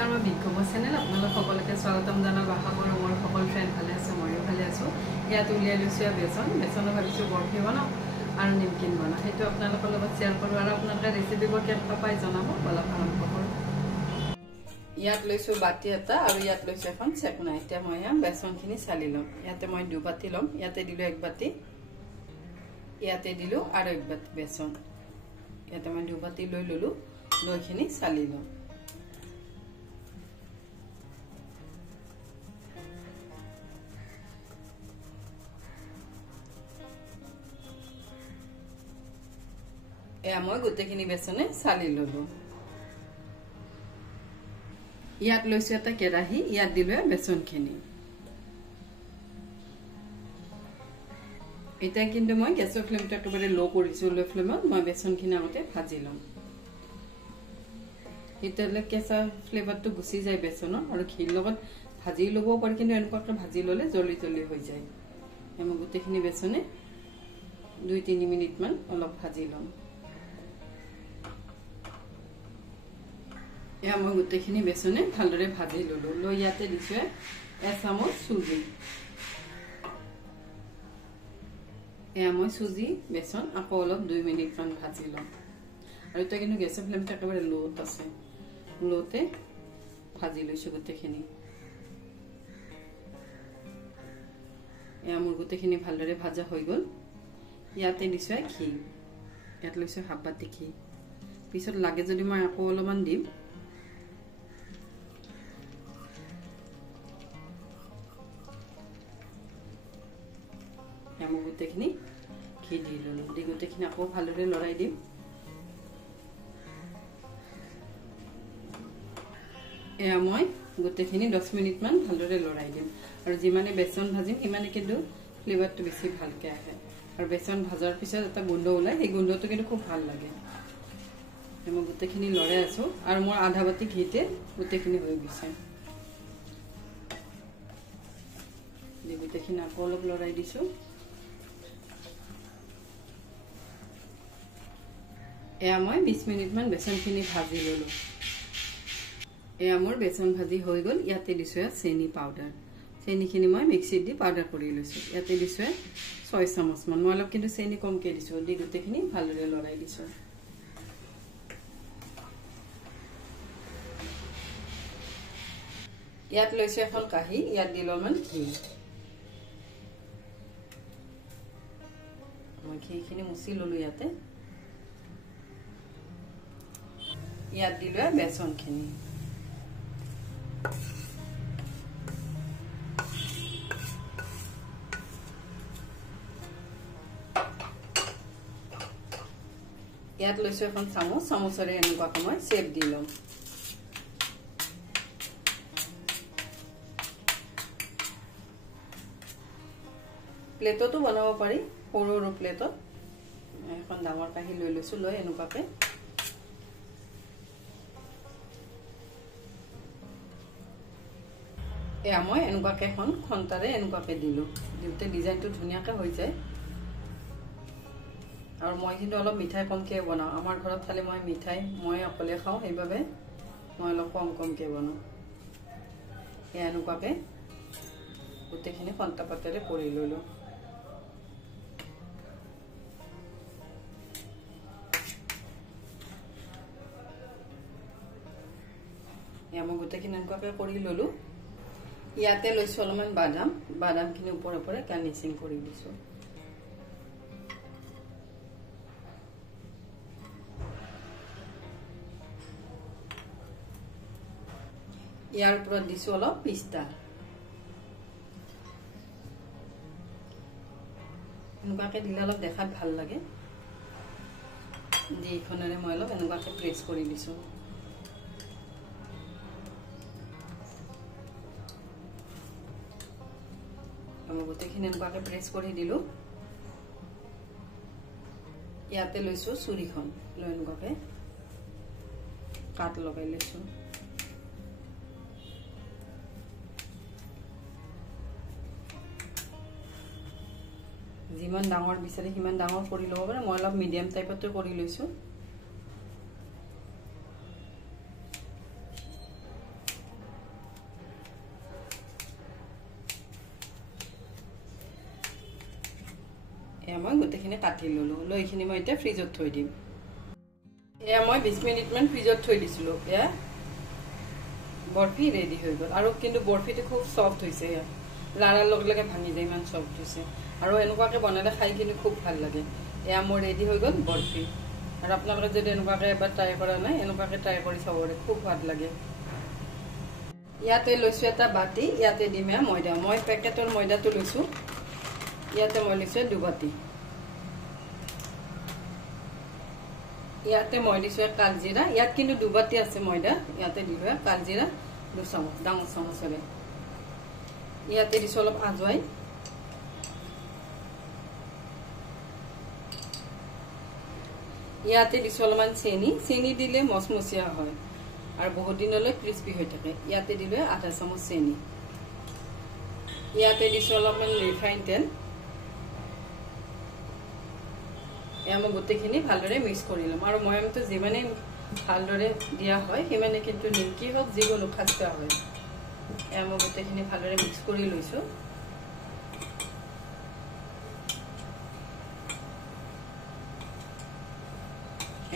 নমস্কাৰ মই বিক্ষোভ চেনেল আপোনালোক সকলোকে স্বাগতম জনাব আশা কৰোঁ মোৰ সকলো ফ্ৰেণ্ড ভালে আছে ময়ো ভালে আছোঁ ইয়াত উলিয়াই লৈছোঁ বেচনৰ ভাবিছোঁ বৰফি বনাওঁ আৰু নিমকিন বনাওঁ সেইটো আপোনালোকৰ লগত শ্বেয়াৰ কৰোঁ আৰু আপোনালোকে ৰেচিপিবোৰ কেনেকুৱা পাই জনাব অলপ আৰম্ভ কৰোঁ ইয়াত লৈছোঁ বাতি এটা আৰু ইয়াত লৈছোঁ এখন চেকনা এতিয়া মই বেচনখিনি চালি ল'ম ইয়াতে মই 2 বাতি ল'ম ইয়াতে দিলোঁ 1 বাতি ইয়াতে দিলোঁ আৰু 1 বাতি বেচন ইয়াতে মই 2 বাতি লৈ ললোঁ লৈখিনি চালি ল'ম মই গোটেইখিনি বেচনে চালি ললো ইয়াত লৈছো এটা কেৰাহী ইয়াত দিলো বেচনখিনি এটা কিন্তু মই গেছৰ ফ্লেমটো একেবাৰে লো কৰিছো লো ফ্লেমত মই বেচনখিনি আগতে ভাজি লম এতিয়ালে কেঁচা ফ্লেভাৰটো গুচি যায় বেচনৰ আৰু ঘিৰ লগত ভাজি লব পাৰি কিন্তু এনেকুৱাকৈ ভাজি ললে জলি জলি হৈ যায় আমি গোটেইখিনি বেচনে 2-3 মিনিট মান অলপ ভাজি লম মই গোটেইখিনি বেচনে ভালদৰে ভাজি ললো লৈ ইয়াতে দিছো 1 চামুচ চুজি মই চুজি বেচন আকৌ অলপ 2 মিনিট মান ভাজি লম আৰু এটা কিন্তু গেছৰ ফ্লেমটো একেবাৰে লোত আছে লোতে ভাজি লৈছো গোটেইখিনি মোৰ গোটেইখিনি ভালদৰে ভাজা হৈ গল ইয়াতে দিছো ঘি ইয়াত লৈছো হাফ বাটি ঘি পিছত লাগে যদি মই আকৌ অলপমান দিম আমি গোটেইখিনি ঘি দি ললো দি গোটেইখিনি আকৌ ভালদৰে লৰাই দিম মই গোটেইখিনি 10 মিনিট মান ভালদৰে লৰাই দিম আৰু যিমানে বেচন ভাজিম ইমানে কিন্তু ফ্লেভাৰটো বেছি ভালকে আহে আৰু বেচন ভাজাৰ পিছত এটা গোন্ধ ওলাই এই গোন্ধটো কিন্তু খুব ভাল লাগে মই গোটেইখিনি লৰাই আছো আৰু মোৰ আধা বাটি ঘিতে গোটেইখিনি হৈ গৈছে দি গোটেইখিনি আকৌ অলপ লৰাই দিছো মই 20 মিনিট মান বেচনখিনি ভাজি ললো মোৰ বেচন ভাজি হৈ গল ইয়াতে দিছো চেনি পাউডাৰ চেনিখিনি মই মিক্সিত দি পাউডাৰ কৰি লৈছো ইয়াতে দিছো 6 চামুচ মান মই অলপ কিন্তু চেনি কমকে দিছো দি গোটেইখিনি ভালদৰে লৰাই দিছো ইয়াত লৈছো এখন কাহি ইয়াত দিলো মান ঘি মই ঘিখিনি মুছি ললো ইয়াতে ইয়াত দিলো বেচনখিনি ইয়াত লৈছো এখন চামুচৰে এনেকুৱাকৈ মই শেপ দি লম প্লেটতো বনাব পাৰি সৰু সৰু প্লেটত এখন ডাঙৰ কাহি লৈ লৈছো লৈ এনেকুৱাকৈ মই এনেকুৱাকৈ এখন খন্তাৰে এনেকুৱাকৈ দিলো দিওঁতে ডিজাইনটো ধুনীয়াকৈ হৈ যায় আৰু মই কিন্তু অলপ মিঠাই কমকৈ বনাওঁ আমাৰ ঘৰত খালি মই মিঠাই মই অকলে খাওঁ সেইবাবে মই অলপ কমকৈ বনাওঁ এনেকুৱাকৈ গোটেইখিনি খন্তা পাতেৰে কৰি ললো মই গোটেইখিনি এনেকুৱাকৈ কৰি ললো ইয়াতে লৈছো অলপমান বাদামখিনি ওপৰে ওপৰে গাৰ্নিচিং কৰি দিছো ইয়াৰ ওপৰত দিছো অলপ পিস্তা এনেকুৱাকৈ দিলে অলপ দেখাত ভাল লাগে দি এখনেৰে মই অলপ এনেকুৱাকৈ প্ৰেছ কৰি দিছো গোটেইখিনি এনেকুৱাকৈ প্ৰেছ কৰি দিলো ইয়াতে লৈছো চুৰিখন লৈ এনেকুৱাকৈ কাট লগাই লৈছো যিমান ডাঙৰ বিচাৰে সিমান ডাঙৰ কৰি ল'ব পাৰে মই অলপ মিডিয়াম টাইপতে কৰি লৈছো মই গোটেইখিনি কাটি ললো লৈ এইখিনি মই এতিয়া ফ্ৰিজত থৈ দিম এয়া মই 20 মিনিট মান ফ্ৰিজত থৈ দিছিলো এয়া বৰফি ৰেডি হৈ গ'ল আৰু কিন্তু বৰফিটো খুব সফট হৈছে লাৰাৰ লগে লগে ভাঙি যায় ইমান সফট হৈছে আৰু এনেকুৱাকে বনালে খাই কিন্তু খুব ভাল লাগে এয়া মোৰ ৰেডি হৈ গ'ল বৰফি আৰু আপোনালোকে যদি এনেকুৱাকে এবাৰ ট্ৰাই কৰা নাই এনেকুৱাকে ট্ৰাই কৰি চাবৰে খুব ভাল লাগে ইয়াতে লৈছো এটা বাটি ইয়াতে দিমে ময়দা মই পেকেটৰ ময়দাটো লৈছো ইয়াতে মই লৈছো 2 বাটি ইয়াতে মই দিছো কালজিৰা ইয়াত কিন্তু 2 বাটি আছে ময়দা ইয়াতে দিলো কালজিৰা 2 চামুচ ডাঙৰ চামুচৰে ইয়াতে দিছো অলপ আজৱাইন ইয়াতে দিছো অলপমান চেনি দিলে মচমচিয়া হয় আৰু বহুত দিনলৈ ক্ৰিস্পি হৈ থাকে ইয়াতে দিলে আধা চামুচ চেনি ইয়াতে দিছো অলপমান ৰিফাইন তেল এয়া মই গোটেইখিনি ভালদৰে মিক্স কৰি লম আৰু ময়মটো যিমানে ভালদৰে দিয়া হয় সিমানে কিন্তু নিমকি হওক যিকোনো খাস্তা হয় এয়া মই গোটেইখিনি ভালদৰে মিক্স কৰি লৈছো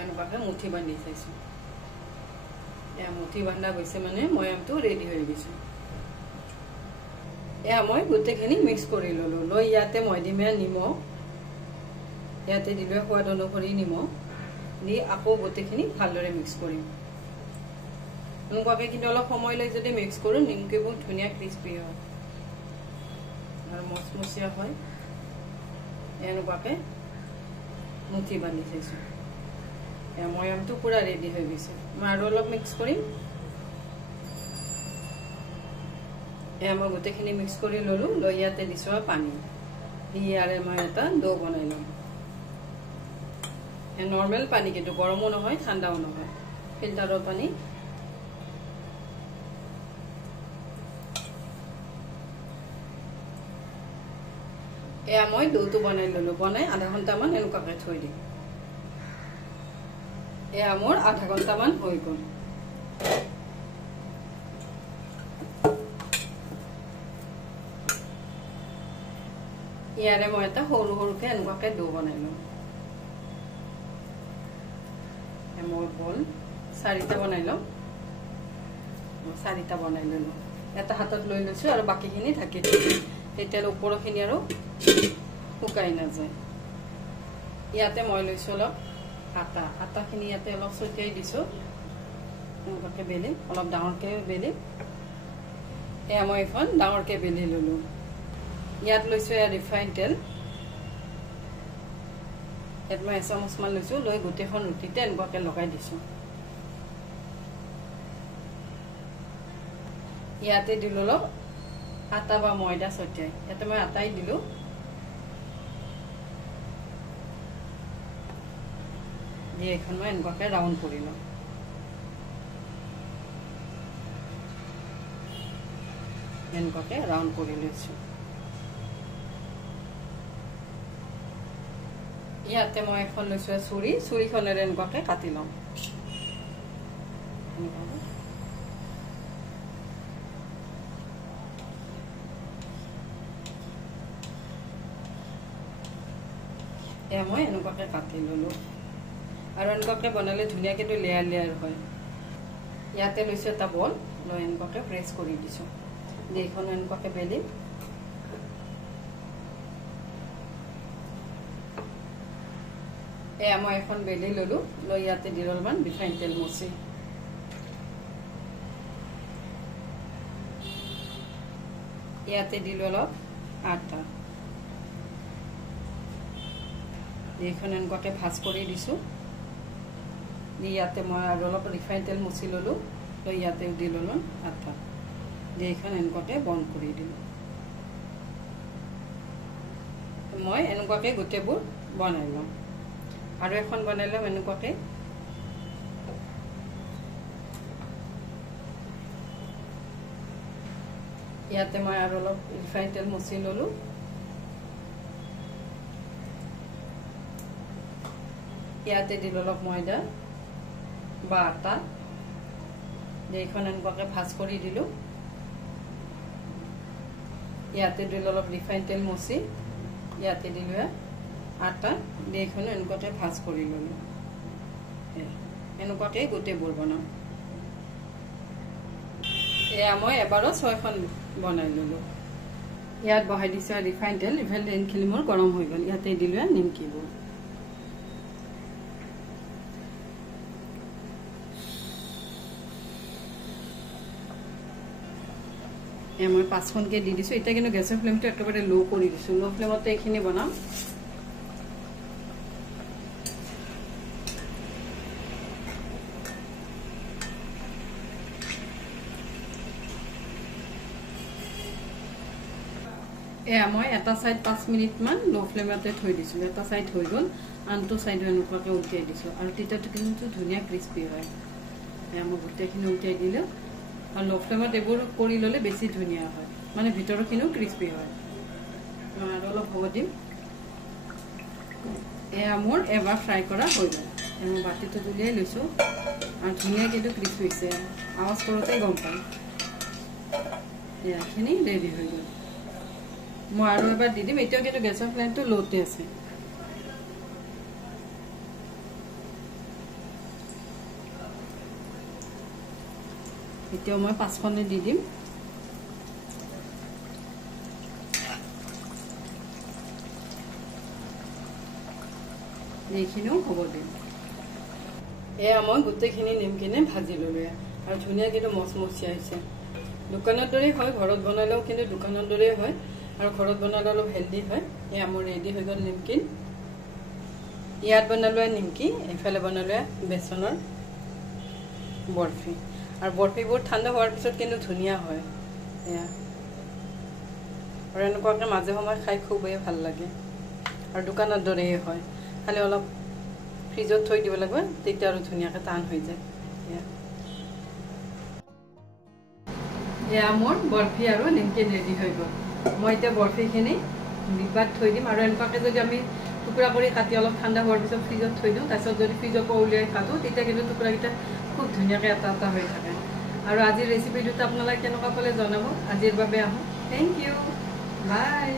এনেকুৱাকে মুঠি বান্ধি চাইছো এয়া মুঠি বান্ধা গৈছে মানে ময়মটো ৰেডি হৈ গৈছে এয়া মই গোটেইখিনি মিক্স কৰি ললো লৈ ইয়াতে মই দিমে নিমখ ইয়াতে দিলে সোৱাদ অনুসৰি নিমখ দি আকৌ গোটেইখিনি ভালদৰে মিক্স কৰিম এনেকুৱাকে কিন্তু অলপ সময় লৈ যদি মিক্স কৰো নিমকিবোৰ ধুনীয়া ক্ৰিস্পি হয় আৰু মচমচিয়া হয় এনেকুৱাকে মুঠি বান্ধি চাইছো ময়মটো পুৰা ৰেডি হৈ গৈছে মই আৰু অলপ মিক্স কৰিম এয়া মই গোটেইখিনি মিক্স কৰি ললো লৈ ইয়াতে দিছো পানী দি ইয়াৰে মই এটা ডো বনাই লম নৰ্মেল পানী কিন্তু গৰমো নহয় ঠাণ্ডাও নহয় ফিল্টাৰৰ পানী এয়া মই ডোটো বনাই ললো বনাই আধা ঘণ্টামান এনেকুৱাকে থৈ দিম এয়া মোৰ আধা ঘণ্টামান হৈ গ'ল ইয়াৰে মই এটা সৰু সৰুকে এনেকুৱাকে ডো বনাই লম মই বল 4টা বনাই লম 4টা বনাই ললো এটা হাতত লৈ লৈছো আৰু বাকিখিনি ঢাকি দিছো তেতিয়াৰ ওপৰখিনি আৰু শুকাই নাযায় ইয়াতে মই লৈছো অলপ আটাখিনি ইয়াতে অলপ ছটিয়াই দিছো এনেকুৱাকে বেলি অলপ ডাঙৰকে বেলি এয়া মই এখন ডাঙৰকে বেলি ললো ইয়াত লৈছো এয়া ৰিফাইন তেল ইয়াত মই 1 চামুচমান লৈছো লৈ গোটেইখন ৰুটিতে এনেকুৱাকে লগাই দিছো ইয়াতে দিলো অলপ আটা বা ময়দা ছটিয়াই ইয়াতে মই আটাই দিলো দিয়ে এখন মই এনেকুৱাকে ৰাউণ্ড কৰি লম এনেকুৱাকে ৰাউণ্ড কৰি লৈছো ইয়াতে মই এখন লৈছো ছুৰীখনেৰে এনেকুৱাকে কাটি লম এয়া মই এনেকুৱাকে কাটি ললো আৰু এনেকুৱাকে বনালে ধুনীয়া কিন্তু লেয়াৰ লেয়াৰ হয় ইয়াতে লৈছো এটা বল লৈ এনেকুৱাকে প্ৰেছ কৰি দিছো এইখন এনেকুৱাকে বেলি এয়া মই এখন বেলি ললো লৈ ইয়াতে দিলো অলপমান ৰিফাইন তেল মচি ইয়াতে দিলো অলপ আটা এইখন এনেকুৱাকে ভাজ কৰি দিছো ইয়াতে মই আৰু অলপ ৰিফাইন তেল মচি ললো লৈ ইয়াতে দিলো অলপমান আটা এইখন এনেকুৱাকে বন্ধ কৰি দিলো মই এনেকুৱাকে গোটেইবোৰ বনাই লম আৰু এখন বনাই লম এনেকুৱাকে ইয়াতে মই আৰু অলপ ৰিফাইন তেল মচি ললো ইয়াতে দিলো অলপ ময়দা বা আটা এইখন এনেকুৱাকে ভাজ কৰি দিলো ইয়াতে দিলো অলপ ৰিফাইন তেল মচি ইয়াতে দিলো আটা দি এইখন এনেকুৱাকৈ ভাজ কৰি ল'লোঁ এনেকুৱাকৈ গোটেইবোৰ বনাওঁ এয়া মই এবাৰত 6খন বনাই ল'লোঁ ইয়াত বহাই দিছোঁ ৰিফাইন তেলখিনি মোৰ গৰম হৈ গ'ল ইয়াতে দিলোঁ নিমকিবোৰ মই 5খনকৈ দি দিছোঁ এতিয়া কিন্তু গেছৰ ফ্লেমটো একেবাৰে ল' কৰি দিছোঁ ল' ফ্লেমতে এইখিনি বনাম এয়া মই এটা সাইড 5 মিনিটমান ল' ফ্লেমতে থৈ দিছিলোঁ এটা সাইড হৈ গ'ল আনটো সাইডো এনেকুৱাকৈ উল্টাই দিছোঁ আৰু তেতিয়াতো কিন্তু ধুনীয়া ক্ৰিস্পি হয় এয়া মই গোটেইখিনি উল্টাই দিলোঁ আৰু ল' ফ্লেমত এইবোৰ কৰি ল'লে বেছি ধুনীয়া হয় মানে ভিতৰখিনিও ক্ৰিস্পি হয় আৰু অলপ হ'ব দিম এয়া মোৰ এবাৰ ফ্ৰাই কৰা হৈ গ'ল মই বাতিটো উলিয়াই লৈছোঁ আৰু ধুনীয়া কিন্তু ক্ৰিস্পি হৈছে আৱাজ কৰোঁতে গম পাম এয়াখিনি ৰেডি হৈ গ'ল মই আৰু এবাৰ দি দিম এতিয়াও কিন্তু গেছৰ ফ্লেমটো ল'তে আছে এতিয়াও মই 5খনে দি দিম এইখিনিও হ'ব দিম এয়া মই গোটেইখিনি নিমকিনে ভাজি ল'লোঁ আৰু ধুনীয়া কিন্তু মচমচীয়া হৈছে দোকানৰ দৰেই হয় ঘৰত বনালেও কিন্তু দোকানৰ দৰেই হয় আৰু ঘৰত বনালে অলপ হেল্ডি হয় এয়া মোৰ ৰেডি হৈ গ'ল নিমকিন ইয়াত বনালোঁ নিমকি এইফালে বনালোঁ বেচনৰ বৰফি আৰু বৰফিবোৰ ঠাণ্ডা হোৱাৰ পিছত কিন্তু ধুনীয়া হয় এয়া আৰু এনেকুৱাকৈ মাজে সময়ে খাই খুবেই ভাল লাগে আৰু দোকানৰ দৰেই হয় খালি অলপ ফ্ৰিজত থৈ দিব লাগিব তেতিয়া আৰু ধুনীয়াকৈ টান হৈ যায় এয়া মোৰ বৰফি আৰু নিমকি ৰেডি হৈ গ'ল মই এতিয়া বৰফিখিনি ডিব্বাত থৈ দিম আৰু এনেকুৱাকৈ যদি আমি টুকুৰা কৰি কাটি অলপ ঠাণ্ডা হোৱাৰ পিছত ফ্ৰিজত থৈ দিওঁ তাৰপিছত যদি ফ্ৰিজৰ পৰা উলিয়াই কাটোঁ তেতিয়া কিন্তু টুকুৰাকেইটা খুব ধুনীয়াকৈ এটা এটা হৈ থাকে আৰু আজিৰ ৰেচিপিটোত আপোনালোকে কেনেকুৱা পালে জনাব আজিৰ বাবে আহোঁ থেংক ইউ বাই